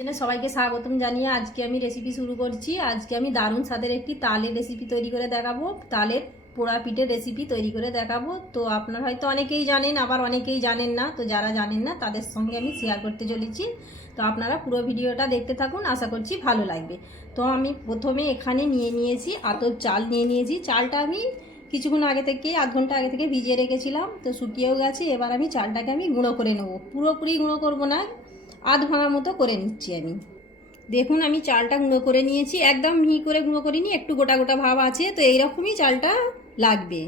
কিচেনে সবাইকে স্বাগতম জানিয়ে আজকে আমি রেসিপি শুরু করছি। আজকে আমি দারুণ স্বাদের একটি তালের রেসিপি তৈরি করে দেখাবো। তালের পোড়া পিঠের রেসিপি তৈরি করে দেখাবো। তো আপনারা হয়তো অনেকেই জানেন, আবার অনেকেই জানেন না। তো যারা জানেন না, তাদের সঙ্গে আমি শেয়ার করতে চলেছি। তো আপনারা পুরো ভিডিওটা দেখতে থাকুন, আশা করছি ভালো লাগবে। তো আমি প্রথমে এখানে নিয়ে নিয়েছি আতর চাল নিয়ে নিয়েছি। চালটা আমি কিছুক্ষণ আগে থেকে, আধ ঘণ্টা আগে থেকে ভিজিয়ে রেখেছিলাম। তো শুকিয়েও গেছে। এবার আমি চালটাকে আমি গুঁড়ো করে নেব। পুরোপুরি গুঁড়ো করব না। আধ ভাঙার মতো করে নিচ্ছি আমি। দেখুন, আমি চালটা গুঁড়ো করে নিয়েছি। একদম মিহি করে গুঁড়ো করিনি, একটু গোটা গোটা ভাব আছে, তো এইরকমই চালটা লাগবে।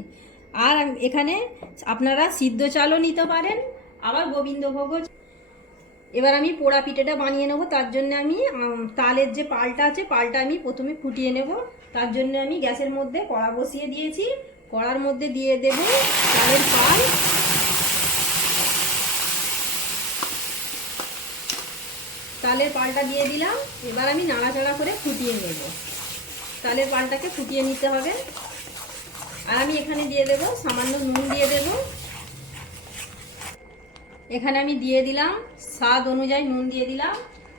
আর এখানে আপনারা সিদ্ধ চালও নিতে পারেন, আবার গোবিন্দভোগও এবার আমি পোড়া পিঠেটা বানিয়ে নেব। তার জন্য আমি তালের যে পালটা আছে, পালটা আমি প্রথমে ফুটিয়ে নেব। তার জন্য আমি গ্যাসের মধ্যে কড়া বসিয়ে দিয়েছি। কড়ার মধ্যে দিয়ে দেব তালের পাল। তালের পালটা দিয়ে দিলাম। এবার আমি নাড়াচাড়া করে ফুটিয়ে নেব। তালের পালটাকে ফুটিয়ে নিতে হবে। আর আমি এখানে দিয়ে দেব, সামান্য নুন দিয়ে দেব। এখানে আমি দিয়ে দিলাম, স্বাদ অনুযায়ী নুন দিয়ে দিলাম।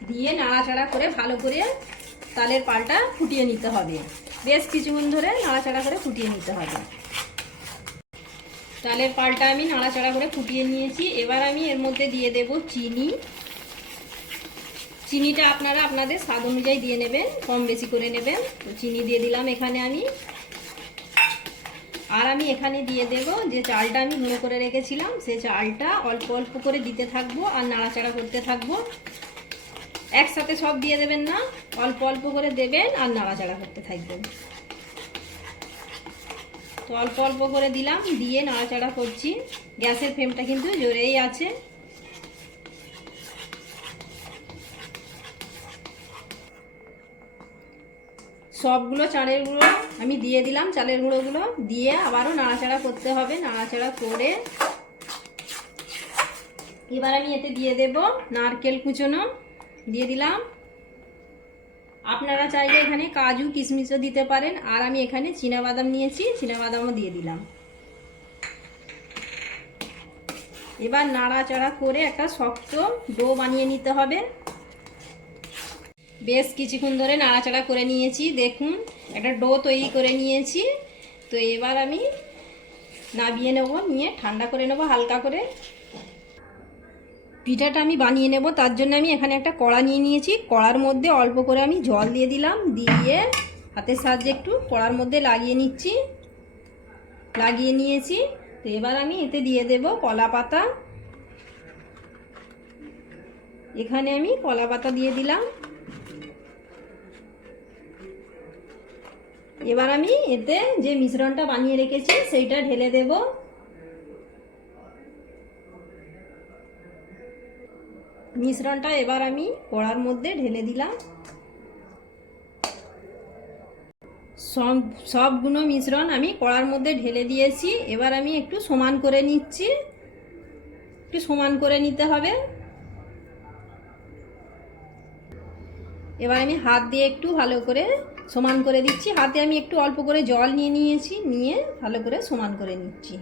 দিয়ে নাড়াচাড়া করে ভালো করে তালের পালটা ফুটিয়ে নিতে হবে। বেশ কিছুক্ষণ ধরে নাড়াচাড়া করে ফুটিয়ে নিতে হবে। তালের পালটা আমি নাড়াচাড়া করে ফুটিয়ে নিয়েছি। এবার আমি এর মধ্যে দিয়ে দেব চিনি। চিনিটা আপনারা আপনাদের স্বাদ অনুযায়ী দিয়ে নেবেন, কম বেশি করে নেবেন। তো চিনি দিয়ে দিলাম এখানে আমি। আর আমি এখানে দিয়ে দেব যে চালটা আমি গুঁড়ো করে রেখেছিলাম, সে চালটা অল্প অল্প করে দিতে থাকব আর নাড়াচাড়া করতে থাকব। একসাথে সব দিয়ে দেবেন না, অল্প অল্প করে দেবেন আর নাড়াচাড়া করতে থাকবেন। তো অল্প অল্প করে দিলাম, দিয়ে নাড়াচাড়া করছি। গ্যাসের ফ্লেমটা কিন্তু জোরেই আছে। সবগুলো চালের গুঁড়ো আমি দিয়ে দিলাম, চালের গুঁড়োগুলো দিয়ে আবারও নাড়াচাড়া করতে হবে, নাড়াচাড়া করে এবার আমি এতে দিয়ে দেব নারকেল কুচোনো, দিয়ে দিলাম। আপনারা চাইলে এখানে কাজু, কিশমিশও দিতে পারেন, আর আমি এখানে বাদাম নিয়েছি বাদামও দিয়ে দিলাম। এবার নাড়াচাড়া করে একটা শক্ত ডো বানিয়ে নিতে হবে। বেশ কিছুক্ষণ ধরে নাড়াচাড়া করে নিয়েছি, দেখুন, একটা ডো তৈরি করে নিয়েছি। তো এবার আমি নাবিয়ে নেব, নিয়ে ঠান্ডা করে নেব, হালকা করে। পিঠাটা আমি বানিয়ে নেব, তার জন্য আমি এখানে একটা কড়া নিয়ে নিয়েছি। কড়ার মধ্যে অল্প করে আমি জল দিয়ে দিলাম, দিয়ে হাতের সাহায্যে একটু কড়ার মধ্যে লাগিয়ে নিচ্ছি। লাগিয়ে নিয়েছি, তো এবার আমি এতে দিয়ে দেব কলা পাতা। এখানে আমি কলা পাতা দিয়ে দিলাম। এবার আমি এতে যে মিশ্রণটা বানিয়ে রেখেছি, সেইটা ঢেলে দেব। মিশ্রণটা এবার আমি কড়ার মধ্যে ঢেলে দিলাম। সব, সবগুলো মিশ্রণ আমি কড়ার মধ্যে ঢেলে দিয়েছি। এবার আমি একটু সমান করে নিচ্ছি। একটু সমান করে নিতে হবে। এবার আমি হাত দিয়ে একটু ভালো করে সমান করে দিচ্ছি। হাতে আমি একটু অল্প করে জল নিয়ে নিয়েছি, নিয়ে ভালো করে সমান করে নিচ্ছি।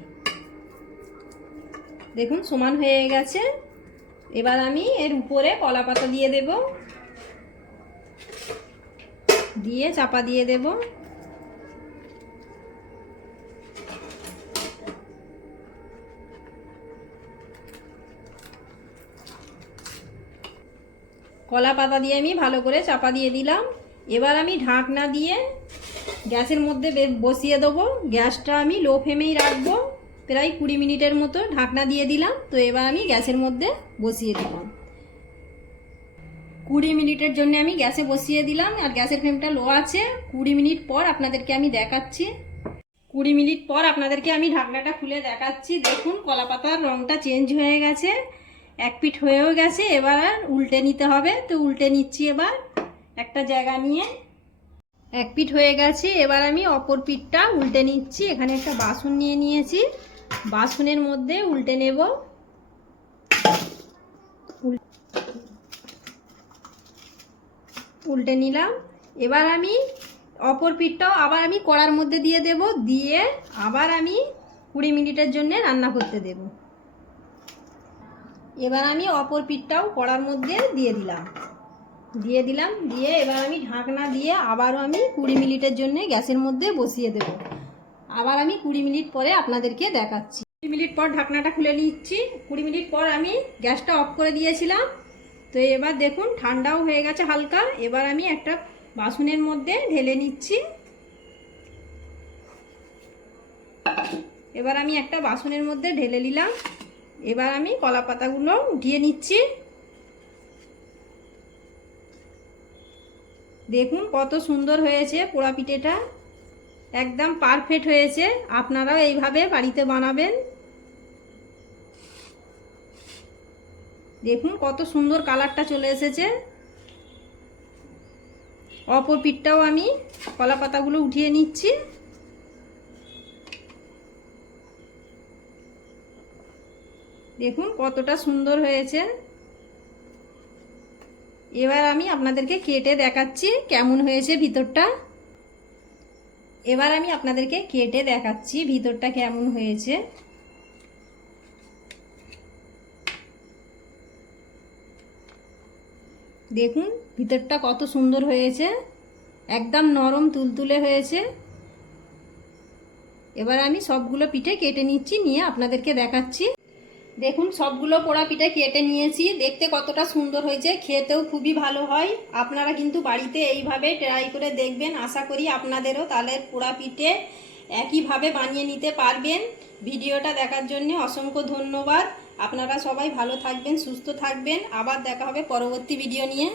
দেখুন, সমান হয়ে গেছে। এবার আমি এর উপরে কলা পাতা দিয়ে দেব। দিয়ে চাপা দিয়ে দেব। কলা পাতা দিয়ে আমি ভালো করে চাপা দিয়ে দিলাম। এবার আমি ঢাকনা দিয়ে গ্যাসের মধ্যে বসিয়ে দেবো। গ্যাসটা আমি লো ফ্লেমেই রাখব। প্রায় কুড়ি মিনিটের মতো ঢাকনা দিয়ে দিলাম। তো এবার আমি গ্যাসের মধ্যে বসিয়ে দিলাম। কুড়ি মিনিটের জন্য আমি গ্যাসে বসিয়ে দিলাম। আর গ্যাসের ফ্লেমটা লো আছে। কুড়ি মিনিট পর আপনাদেরকে আমি দেখাচ্ছি। কুড়ি মিনিট পর আপনাদেরকে আমি ঢাকনাটা খুলে দেখাচ্ছি। দেখুন কলা পাতার রঙটা চেঞ্জ হয়ে গেছে। এক পিঠ হয়েও গেছে। এবার আর উল্টে নিতে হবে। তো উল্টে নিচ্ছি এবার। একটা জায়গা নিয়ে এক পিঠ হয়ে গেছে। এবার আমি অপর পিঠটা উল্টে নিচ্ছি। এখানে একটা বাসন নিয়ে নিয়েছি। বাসনের মধ্যে উল্টে নেব। উল্টে নিলাম। এবার আমি অপর পিঠটাও আবার আমি কড়ার মধ্যে দিয়ে দেব। দিয়ে আবার আমি কুড়ি মিনিটের জন্য রান্না করতে দেব। এবার আমি অপর পিঠটাও কড়ার মধ্যে দিয়ে দিলাম। দিয়ে দিলাম, দিয়ে এবার আমি ঢাকনা দিয়ে আবারও আমি কুড়ি মিনিটের জন্য গ্যাসের মধ্যে বসিয়ে দেব। আবার আমি কুড়ি মিনিট পরে আপনাদেরকে দেখাচ্ছি। কুড়ি মিনিট পর ঢাকনাটা খুলে নিচ্ছি। কুড়ি মিনিট পর আমি গ্যাসটা অফ করে দিয়েছিলাম। তো এবার দেখুন, ঠান্ডাও হয়ে গেছে হালকা। এবার আমি একটা বাসনের মধ্যে ঢেলে নিচ্ছি। এবার আমি একটা বাসনের মধ্যে ঢেলে নিলাম। এবার আমি কলা পাতাগুলো উঠিয়ে নিচ্ছি। দেখুন কত সুন্দর হয়েছে পোড়া পিঠেটা। একদম পারফেক্ট হয়েছে। আপনারাও এইভাবে বাড়িতে বানাবেন। দেখুন কত সুন্দর কালারটা চলে এসেছে। অপর পিঠটাও আমি কলা পাতাগুলো উঠিয়ে নিচ্ছি। দেখুন কতটা সুন্দর হয়েছে। এবার আমি আপনাদেরকে কেটে দেখাচ্ছি কেমন হয়েছে ভিতরটা। এবার আমি আপনাদেরকে কেটে দেখাচ্ছি ভিতরটা কেমন হয়েছে। দেখুন, ভিতরটা কত সুন্দর হয়েছে। একদম নরম তুলতুলে হয়েছে। এবার আমি সবগুলো পিঠে কেটে নিচ্ছি, নিয়ে আপনাদেরকে দেখাচ্ছি। দেখুন, সবগুলো পোড়া পিঠে কেটে নিয়েছি। দেখতে কতটা সুন্দর হয়েছে, খেতেও খুবই ভালো হয়। আপনারা কিন্তু বাড়িতে এইভাবে ট্রাই করে দেখবেন, আশা করি আপনাদেরও তালের পোড়া পিঠে একইভাবে বানিয়ে নিতে পারবেন। ভিডিওটা দেখার জন্য অসংখ্য ধন্যবাদ। আপনারা সবাই ভালো থাকবেন, সুস্থ থাকবেন। আবার দেখা হবে পরবর্তী ভিডিও নিয়ে।